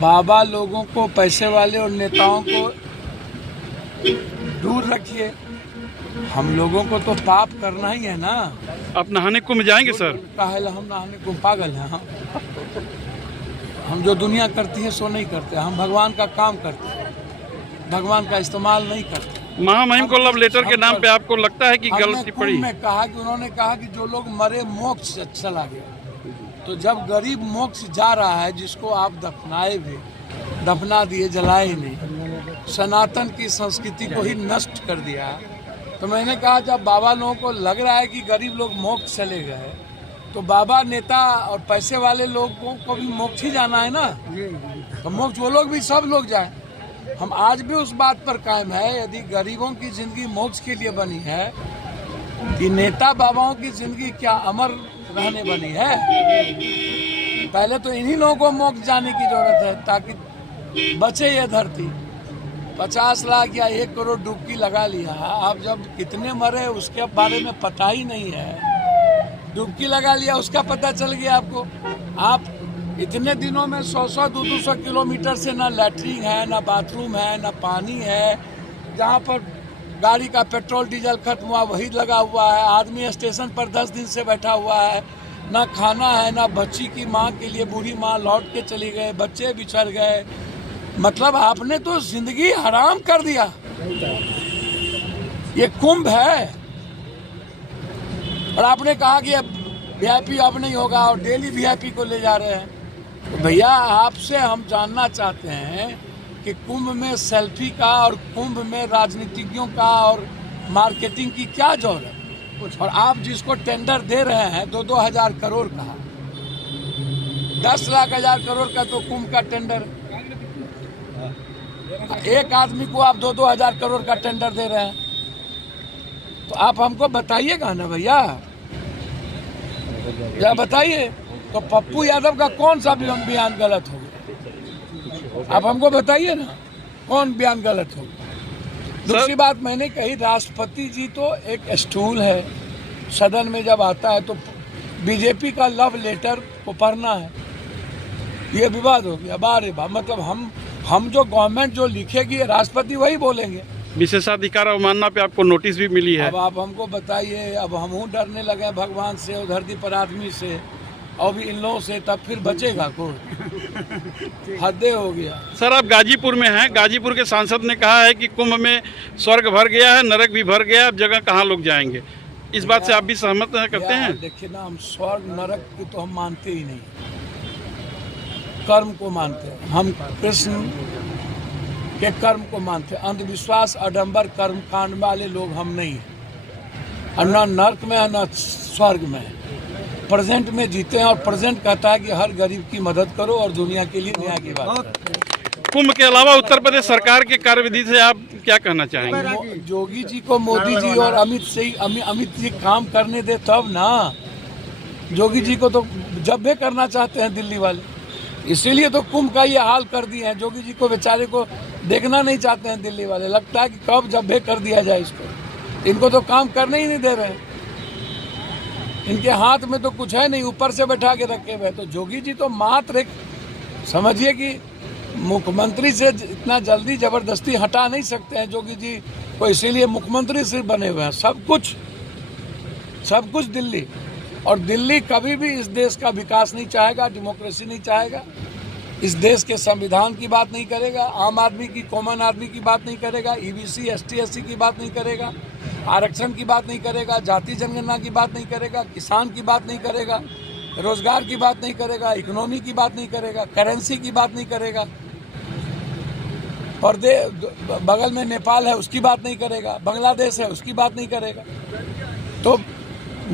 बाबा लोगों को, पैसे वाले और नेताओं को दूर रखिए। हम लोगों को तो पाप करना ही है ना। आप नहाने कुंभ जाएंगे सर? काहे ला हम नहाने को पागल हैं? हम जो दुनिया करती है सो नहीं करते। हम भगवान का काम करते हैं, भगवान का इस्तेमाल नहीं करते। महामहिम को लव लेटर के नाम पे आपको लगता है कि गलती पड़ी? में कहा कि उन्होंने कहा कि जो लोग मरे मोक्ष से चला गया। तो जब गरीब मोक्ष जा रहा है, जिसको आप दफनाए भी, दफना दिए, जलाए ही नहीं, सनातन की संस्कृति को ही नष्ट कर दिया। तो मैंने कहा जब बाबा लोगों को लग रहा है कि गरीब लोग मोक्ष चले गए, तो बाबा, नेता और पैसे वाले लोगों को भी मोक्ष ही जाना है ना। तो मोक्ष वो लोग भी, सब लोग जाए। हम आज भी उस बात पर कायम है, यदि गरीबों की जिंदगी मोक्ष के लिए बनी है, कि नेता बाबाओं की जिंदगी क्या अमर रहने बनी है? पहले तो इन्हीं लोगों को मोक्ष जाने की जरूरत है ताकि बचे ये धरती। 50 लाख या 1 करोड़ डुबकी लगा लिया, आप जब कितने मरे उसके बारे में पता ही नहीं है। डुबकी लगा लिया, उसका पता चल गया आपको। आप इतने दिनों में 100-100, 200 किलोमीटर से ना लैट्रिन है, ना बाथरूम है, ना पानी है। जहाँ पर गाड़ी का पेट्रोल डीजल खत्म हुआ वही लगा हुआ है। आदमी स्टेशन पर 10 दिन से बैठा हुआ है। ना खाना है, ना बच्ची की माँ के लिए, बूढ़ी माँ लौट के चली गए, बच्चे बिछड़ गए। मतलब आपने तो जिंदगी हराम कर दिया। ये कुंभ है और आपने कहा कि अब वीआईपी अब नहीं होगा और डेली वीआईपी को ले जा रहे हैं। तो भैया आपसे हम जानना चाहते हैं कि कुंभ में सेल्फी का और कुंभ में राजनीतिज्ञों का और मार्केटिंग की क्या जोर है? और आप जिसको टेंडर दे रहे हैं 2-2 हजार करोड़ का, 10 लाख हजार करोड़ का तो कुंभ का टेंडर, एक आदमी को आप 2-2 हजार करोड़ का टेंडर दे रहे हैं। तो आप हमको बताइएगा ना भैया, या बताइए तो पप्पू यादव का कौन सा बयान गलत हो गया? आप हमको बताइए ना, कौन बयान गलत हो गया? दूसरी बात मैंने कही, राष्ट्रपति जी तो एक स्टूल है, सदन में जब आता है तो बीजेपी का लव लेटर को पढ़ना है, ये विवाद हो गया। बारे बा, मतलब हम जो गवर्नमेंट जो लिखेगी राष्ट्रपति वही बोलेंगे। विशेषाधिकार अवमानना पे आपको नोटिस भी मिली है। अब आप हमको बताइए, अब हम डरने लगे भगवान से और धरती पर आदमी से और भी इन लोगों से, तब फिर बचेगा कोई? हद हो गया। सर आप गाजीपुर में हैं, गाजीपुर के सांसद ने कहा है कि कुंभ में स्वर्ग भर गया है, नरक भी भर गया है, अब जगह कहाँ लोग जाएंगे? इस बात से आप भी सहमत करते हैं? देखिए ना, हम स्वर्ग नरक को तो हम मानते ही नहीं, कर्म को मानते हैं। हम कृष्ण के कर्म को मानते हैं। अंधविश्वास, आडंबर, कर्म कांड वाले लोग हम नहीं हैं। और न नरक में है न स्वर्ग में है। प्रेजेंट में जीते हैं और प्रेजेंट कहता है कि हर गरीब की मदद करो और दुनिया के लिए न्याय की बात करो। कुंभ के अलावा उत्तर प्रदेश सरकार के कार्यविधि से आप क्या कहना चाहेंगे? योगी जी को मोदी जी और अमित जी काम करने दे तब ना। योगी जी को तो जब भी करना चाहते हैं दिल्ली वाले, इसीलिए तो कुंभ का ये हाल कर दिए हैं। योगी जी को बेचारे को देखना नहीं चाहते हैं दिल्ली वाले। लगता है कि कब जब भी कर दिया जाए इसको। इनको तो काम करने ही नहीं दे रहे हैं। इनके हाथ में तो कुछ है नहीं, ऊपर से बैठा के रखे हुए। तो योगी जी तो मात्र एक समझिए कि मुख्यमंत्री से इतना जल्दी जबरदस्ती हटा नहीं सकते हैं योगी जी को, इसीलिए मुख्यमंत्री सिर्फ बने हुए हैं। सब कुछ दिल्ली, और दिल्ली कभी भी इस देश का विकास नहीं चाहेगा, डेमोक्रेसी नहीं चाहेगा, इस देश के संविधान की बात नहीं करेगा, आम आदमी की, कॉमन आदमी की बात नहीं करेगा, ईबीसी एसटी एससी की बात नहीं करेगा, आरक्षण की बात नहीं करेगा, जाति जनगणना की बात नहीं करेगा, किसान की बात नहीं करेगा, रोजगार की बात नहीं करेगा, इकोनॉमी की बात नहीं करेगा, करेंसी की बात नहीं करेगा, और बगल में नेपाल है उसकी बात नहीं करेगा, बांग्लादेश है उसकी बात नहीं करेगा। तो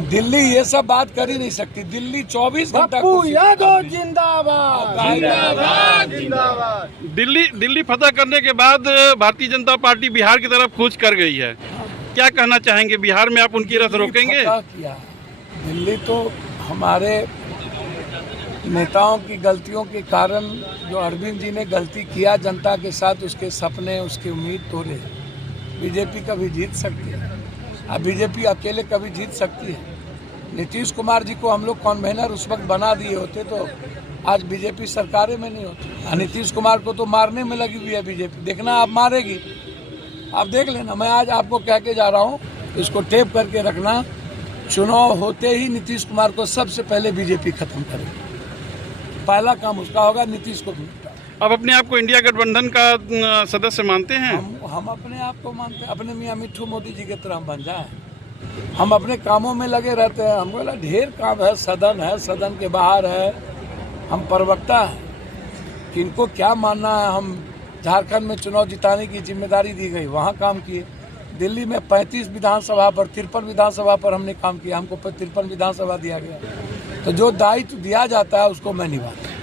दिल्ली ये सब बात कर ही नहीं सकती। दिल्ली 24 घंटा जिंदाबाद जिंदाबाद। दिल्ली फतह करने के बाद भारतीय जनता पार्टी बिहार की तरफ कूच कर गई है। क्या कहना चाहेंगे? बिहार में आप उनकी रथ रोकेंगे? दिल्ली तो हमारे नेताओं की गलतियों के कारण, जो अरविंद जी ने गलती किया जनता के साथ, उसके सपने, उसकी उम्मीद तोड़े। बीजेपी कभी जीत सकती है, अब बीजेपी अकेले कभी जीत सकती है। नीतीश कुमार जी को हम लोग कन्वेनर उस वक्त बना दिए होते तो आज बीजेपी सरकारें में नहीं होती। नीतीश कुमार को तो मारने में लगी हुई है बीजेपी, देखना आप मारेगी, आप देख लेना। मैं आज आपको कह के जा रहा हूँ, इसको टेप करके रखना, चुनाव होते ही नीतीश कुमार को सबसे पहले बीजेपी खत्म करेगी। पहला काम उसका होगा, नीतीश को भी। आप अपने आप को इंडिया गठबंधन का सदस्य मानते हैं? हम अपने आप को मानते हैं, अपने मियाँ मिट्ठू मोदी जी की तरह हम बन जाए। हम अपने कामों में लगे रहते हैं, हमको लगा ढेर काम है, सदन के बाहर है, हम प्रवक्ता हैं कि इनको क्या मानना है। हम झारखंड में चुनाव जिताने की जिम्मेदारी दी गई, वहाँ काम किए। दिल्ली में 35 विधानसभा पर, 53 विधानसभा पर हमने काम किया, हमको 53 विधानसभा दिया गया। तो जो दायित्व दिया जाता है उसको मैं निभाता हूं।